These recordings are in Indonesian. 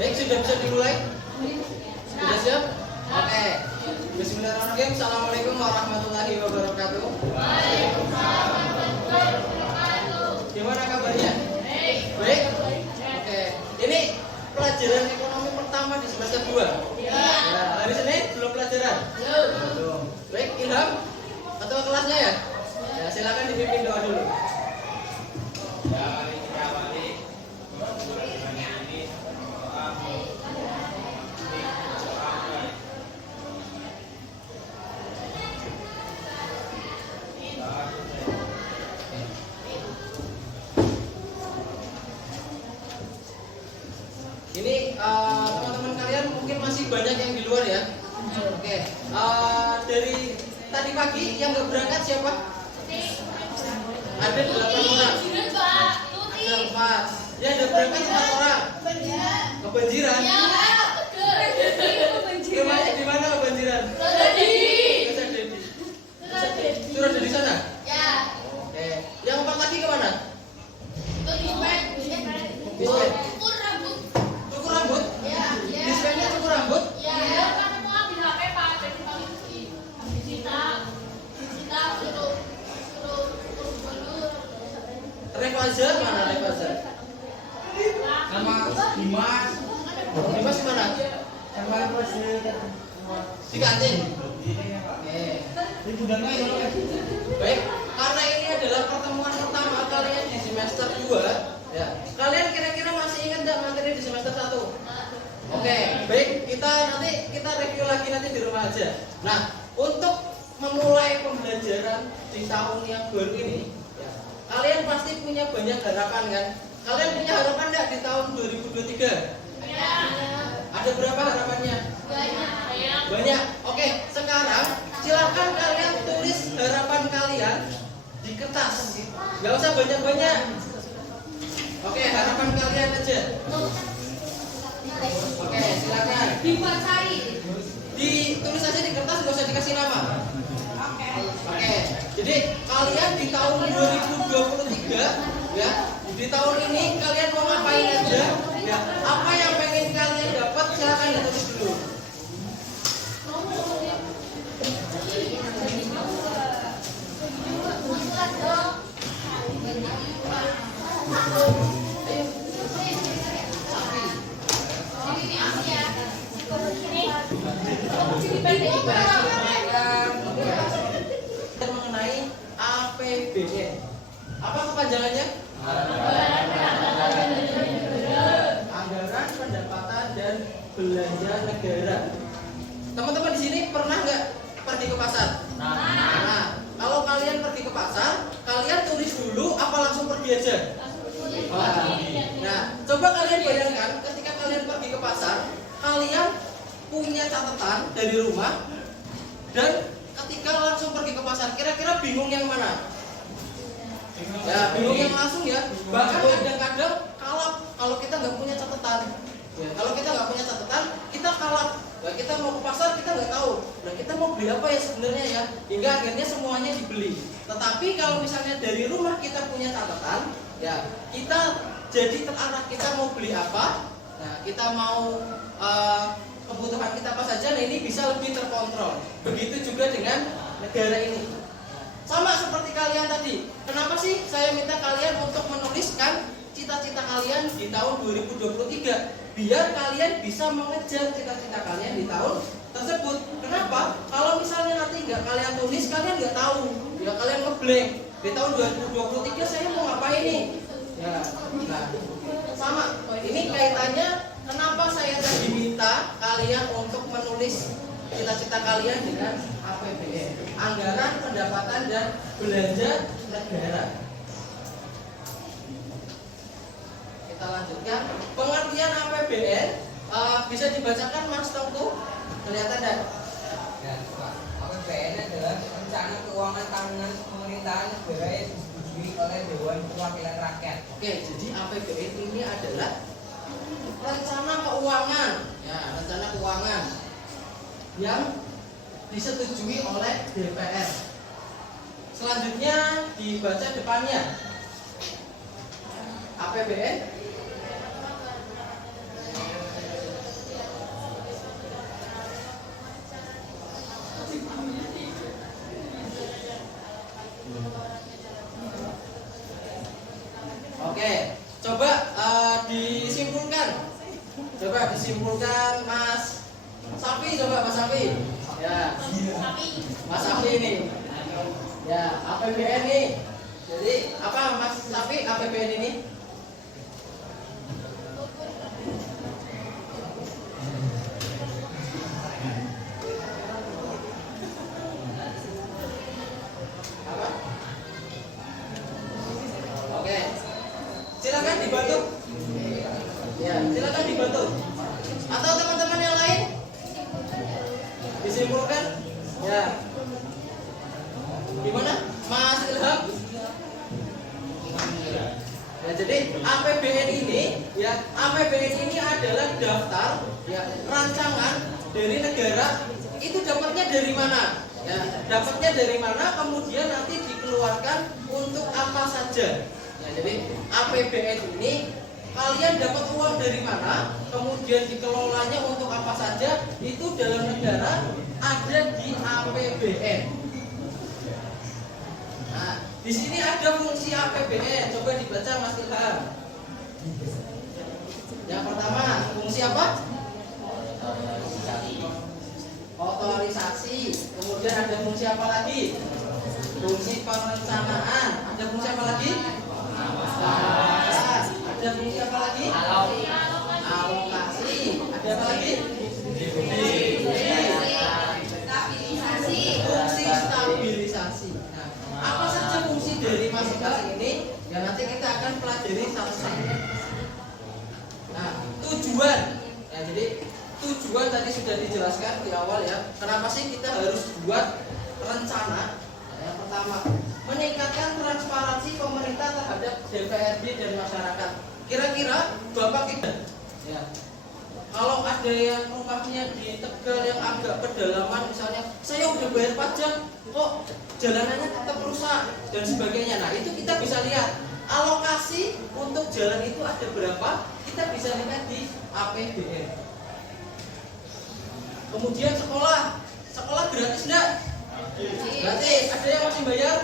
Baik, sudah bisa dimulai? Sudah siap? Oke. Bismillahirrahmanirrahim. Assalamualaikum warahmatullahi wabarakatuh. Waalaikumsalam warahmatullahi wabarakatuh. Gimana kabarnya? Baik. Oke. Ini pelajaran ekonomi pertama di semester 2. Nah, hari Senin belum pelajaran? Belum. Baik, Ilham ketua kelasnya ya? Ya, silakan dipimpin doa dulu. Ya, mari kita awali bulan ini Ini teman-teman kalian mungkin masih banyak yang di luar ya. Oke. Dari tadi pagi yang nggak berangkat siapa? Ada 8 orang. Ada 4. Ya ada berangkat 4 orang. Kebanjiran. Kemana di mana kebanjiran? Sudah ada di sana. Oke. Yang 4 lagi kemana? Dispen. Cukur rambut? Dispennya cukur rambut? Refazer mana Refazer? Nama Dimas. Dimas di mana? Sama Refazer di kantin. Oke. Baik, karena ini adalah pertemuan pertama kalian di semester 2, ya. Kalian kira-kira masih ingat enggak materi di semester 1? Oke, baik, kita review lagi nanti di rumah aja. Nah, untuk memulai pembelajaran di tahun yang baru ini, ya, kalian pasti punya banyak harapan kan? Kalian punya harapan enggak di tahun 2023? Ada berapa harapannya? Banyak. Oke, sekarang silakan kalian tulis harapan kalian di kertas. Gak usah banyak-banyak. Oke, harapan kalian aja. Oke, silakan. Ditulis aja di kertas, gak usah dikasih nama. Oke. Jadi kalian di tahun 2023, ya, di tahun ini kalian mau ngapain aja? Ya, apa yang pengen kalian dapat silakan ditulis dulu. Mengenai APBN. Apa kepanjangannya? Anggaran Pendapatan dan Belanja Negara. Teman-teman di sini pernah nggak pergi ke pasar? Nah, kalau kalian pergi ke pasar, kalian tulis dulu apa langsung pergi aja? Nah, coba kalian bayangkan ketika kalian pergi ke pasar, kalian punya catatan dari rumah dan ketika langsung pergi ke pasar, kira-kira bingung yang mana? Ya, bingung yang langsung ya. Bahkan kadang-kadang kalau kita nggak punya catatan, ya, kalau kita nggak punya catatan, kita kalap. Nah, kita mau ke pasar kita nggak tahu. Nah, kita mau beli apa ya sebenarnya ya? Hingga akhirnya semuanya dibeli. Tetapi kalau misalnya dari rumah kita punya catatan, ya kita jadi terarah kita mau beli apa. Nah, kita mau kebutuhan kita apa saja. Nah, ini bisa lebih terkontrol. Begitu juga dengan negara ini. Sama seperti kalian tadi. Kenapa sih saya minta kalian untuk menuliskan cita-cita kalian di tahun 2023? Biar kalian bisa mengejar cita-cita kalian di tahun tersebut. Kenapa? Kalau misalnya nanti nggak kalian tulis, kalian nggak tahu. Ya kalian ngeblank. Di tahun 2023 saya mau ngapain nih? Ya, nah, sama. Ini kaitannya kenapa saya tadi minta kalian untuk menulis cita-cita kalian dengan APBN, Anggaran Pendapatan dan Belanja Negara. Kita lanjutkan. Pengertian APBN bisa dibacakan Mas Tengku? Kelihatan dan? Ya, APBN adalah rencana keuangan tahunan pemerintahan negara yang disetujui oleh Dewan Perwakilan Rakyat. Oke, jadi APBN ini adalah rencana keuangan, ya, rencana keuangan yang disetujui oleh DPR. Selanjutnya dibaca depannya. APBN disimpulkan Mas Sapi, coba Mas Sapi. Ya, Mas Sapi ini. Ya, APBN nih. Jadi apa Mas Sapi APBN ini? Apa? Oke. Silakan dibantu. Ya, silakan dibantu. Atau teman-teman yang lain? Disimpulkan? Ya. Gimana? Mas Ilham? Ya, jadi APBN ini, ya, APBN ini adalah daftar, ya, rancangan dari negara. Itu dapatnya dari mana? Ya, dapatnya dari mana? Kemudian nanti dikeluarkan untuk apa saja. Ya, jadi APBN ini kalian dapat uang dari mana? Kemudian dikelolanya untuk apa saja? Itu dalam negara ada di APBN. Nah, di sini ada fungsi APBN. Coba dibaca Mas Ilham. Yang pertama, fungsi apa? Otorisasi. Kemudian ada fungsi apa lagi? Fungsi perencanaan. Ada fungsi apa lagi? Pengawasan. Ada fungsi apa lagi? Alokasi. Ada apa lagi? Fungsi stabilisasi. Nah, apa saja fungsi dari masing-masing ini? Ya nanti kita akan pelajari satu-satu. Nah, tujuan. Ya, jadi tujuan tadi sudah dijelaskan di awal ya. Kenapa sih kita harus buat rencana? Nah, yang pertama, meningkatkan transparansi pemerintah terhadap DPRD dan masyarakat. Kira-kira Bapak kita, ya, kalau ada yang rumahnya di Tegal yang agak pedalaman, misalnya saya udah bayar pajak, kok jalanannya tetap rusak dan sebagainya. Nah, itu kita bisa lihat alokasi untuk jalan itu ada berapa, kita bisa lihat di APBN. Kemudian sekolah gratis enggak? Gratis. Ada yang masih bayar?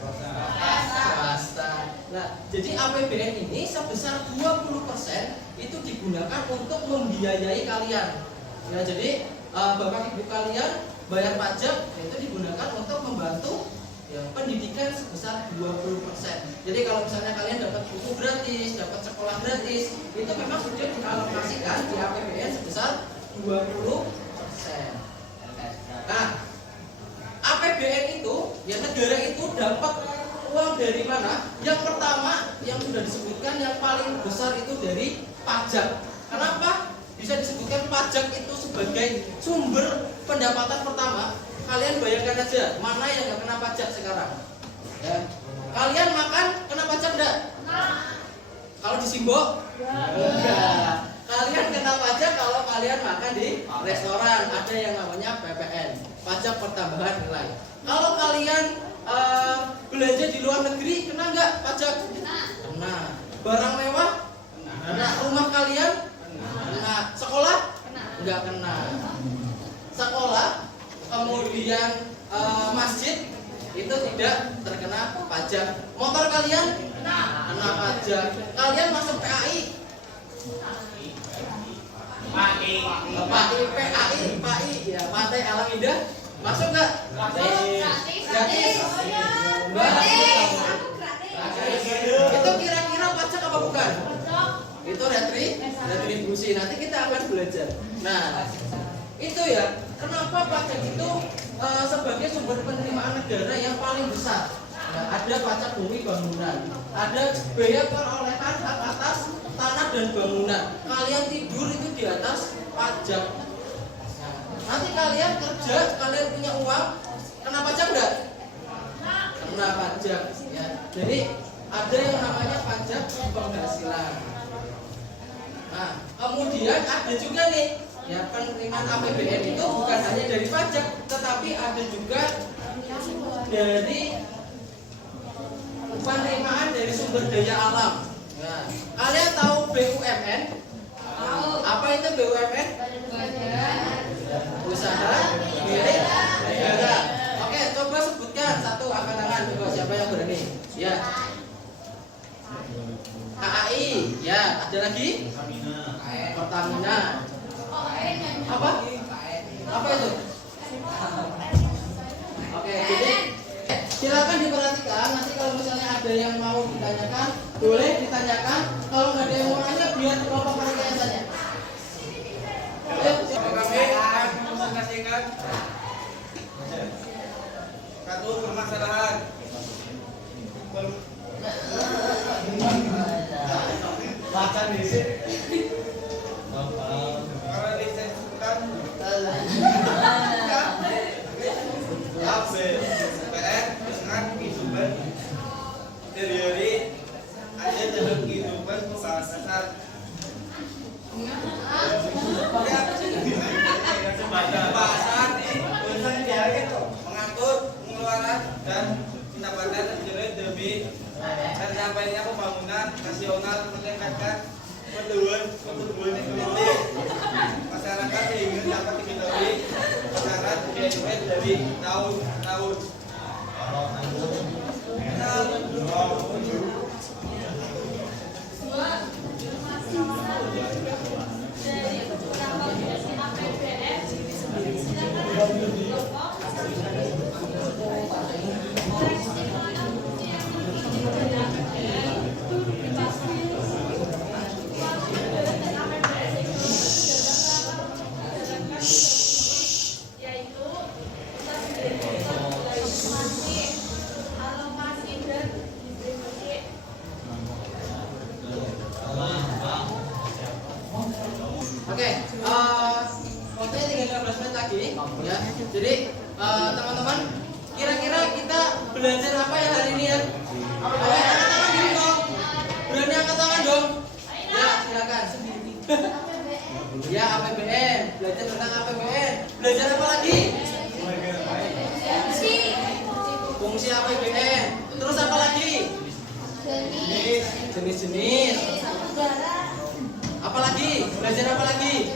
Swasta. Nah, jadi APBN ini sebesar 20% itu digunakan untuk membiayai kalian. Ya, jadi Bapak Ibu kalian bayar pajak itu digunakan untuk membantu, ya, pendidikan sebesar 20%. Jadi kalau misalnya kalian dapat buku gratis, dapat sekolah gratis, itu memang sudah dialokasikan di APBN sebesar 20%. Nah, APBN itu, ya, negara itu dapat uang dari mana? Yang pertama yang sudah disebutkan yang paling besar itu dari pajak. Kenapa bisa disebutkan pajak itu sebagai sumber pendapatan pertama? Kalian bayangkan aja, mana yang nggak kena pajak sekarang? Ya. Kalian makan kena pajak enggak? Kalau di Simbok? Enggak. Kalian kena pajak kalau kalian makan di restoran, ada yang namanya PPN, pajak pertambahan nilai. Kalau kalian belanja di luar negeri, kena nggak pajak? Kena. Barang mewah? Kena. Rumah kalian? Kena. Sekolah? Nggak kena. Sekolah, kemudian masjid itu tidak terkena pajak. Motor kalian? Kena pajak. Kalian masuk PAI? PAI, ya, Pantai Alam Indah, masuk nggak? Gratis. Itu kira-kira pajak apa bukan? Itu retribusi. Nanti kita akan belajar. Nah, itu ya. Kenapa pajak itu sebagai sumber penerimaan negara yang paling besar? Nah, ada pajak bumi bangunan, ada biaya perolehan hak atas tanah dan bangunan. Kalian tidur itu di atas pajak. Nah, nanti kalian kerja, kalian punya uang, kena pajak enggak? Kena pajak. Ya. Jadi ada yang namanya pajak penghasilan. Nah, kemudian ada juga nih, ya, penerimaan APBN itu bukan hanya dari pajak, tetapi ada juga dari penerimaan dari sumber daya alam. Nah, kalian tahu BUMN? Apa itu BUMN? Usaha milik negara. Oke, coba sebutkan satu angkat tangan. Coba siapa yang berani? Ya. KAI. Ya, ada lagi? Pertamina. Apa? Apa itu? Oke, jadi silakan diperhatikan. Nanti kalau misalnya ada yang mau ditanyakan, boleh ditanyakan. Kalau nggak ada yang mau nanya, biar kelompok rekayasanya. Ayo, Kami akan mempresentasikan satu permasalahan. Baca di sini. Karena disebutkan APBN dengan kehidupan teori ada dalam kehidupan pembahasan. Pembahasan mengatur pengeluaran dan pendapatan negara demi tercapainya pembangunan nasional meningkatkan pertumbuhan ekonomi masyarakat sehingga dapat diketahui besaran GDP dari tahun ke tahun. Oke, waktunya tinggal 15 menit lagi ya. Jadi teman-teman, kira-kira kita belajar apa ya hari ini ya? Ayo angkat tangan dulu dong. Berani angkat tangan dong. Ya, silakan. Ya, APBN. Belajar tentang APBN. Belajar apa lagi? Fungsi APBN. Terus apa lagi? Jenis-jenis. Apalagi? Belajar apa lagi?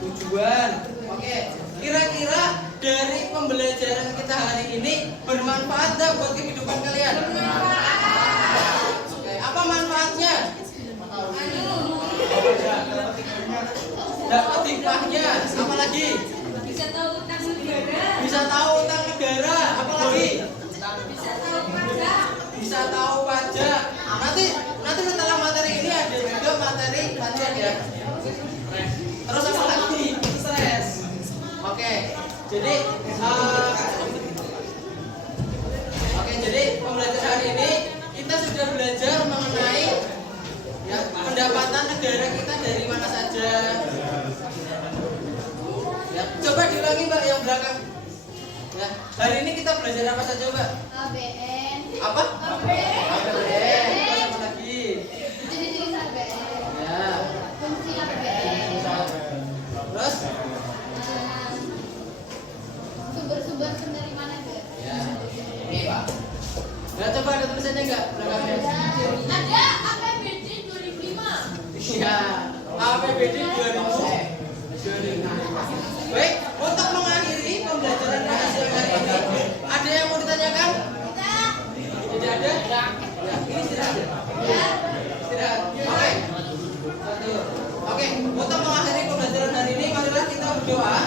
Tujuan. Oke. Kira-kira dari pembelajaran kita hari ini bermanfaat nggak buat kehidupan kalian? Oke. Apa manfaatnya? Dapat hikmahnya. Apalagi? Bisa tahu tentang negara. Bisa tahu tentang negara. Apalagi? Bisa tahu pajak. Bisa tahu pajak. Nanti setelah materi ini ada juga materi pajak ya. Terus apa lagi? Stres. Oke. Jadi jadi pembelajaran hari ini kita sudah belajar mengenai ya, pendapatan negara kita dari mana saja. Ya, coba diulangi Mbak yang belakang. Ya, hari ini kita belajar apa saja Mbak? ABN. Apa? ABN. APBN. Terus apa lagi? Jenis-jenis ABN. Ya. Fungsi ABN. Terus? Sumber-sumber penerimaan negara. Ya. Ini Pak. Nah, coba ada tulisannya enggak belakangnya? Ada APBD 2005. Iya. APBD 2005. Baik, untuk mengakhiri pembelajaran pada siang hari ini, ada yang mau ditanyakan? Tidak ada? Ya, ini istirahat ya? Istirahat. Oke. Oke, untuk mengakhiri pembelajaran hari ini, marilah kita berdoa.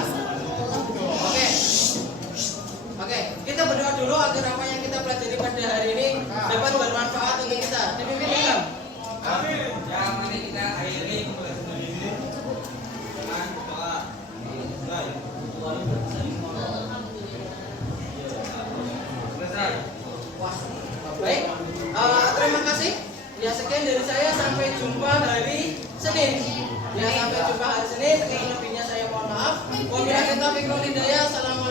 Oke, kita berdoa dulu agar apa yang kita pelajari pada hari ini dapat bermanfaat untuk kita. Dipimpin Imam. Amin. Ya, mari kita akhiri pembelajaran ini dengan doa. Mulai. Selesai. Baik, terima kasih. Ya, sekian dari saya, sampai jumpa hari Senin. Ya, sampai jumpa hari Senin. Kurang lebihnya saya mohon maaf. Wabillahi taufiq wal hidayah. Assalamualaikum.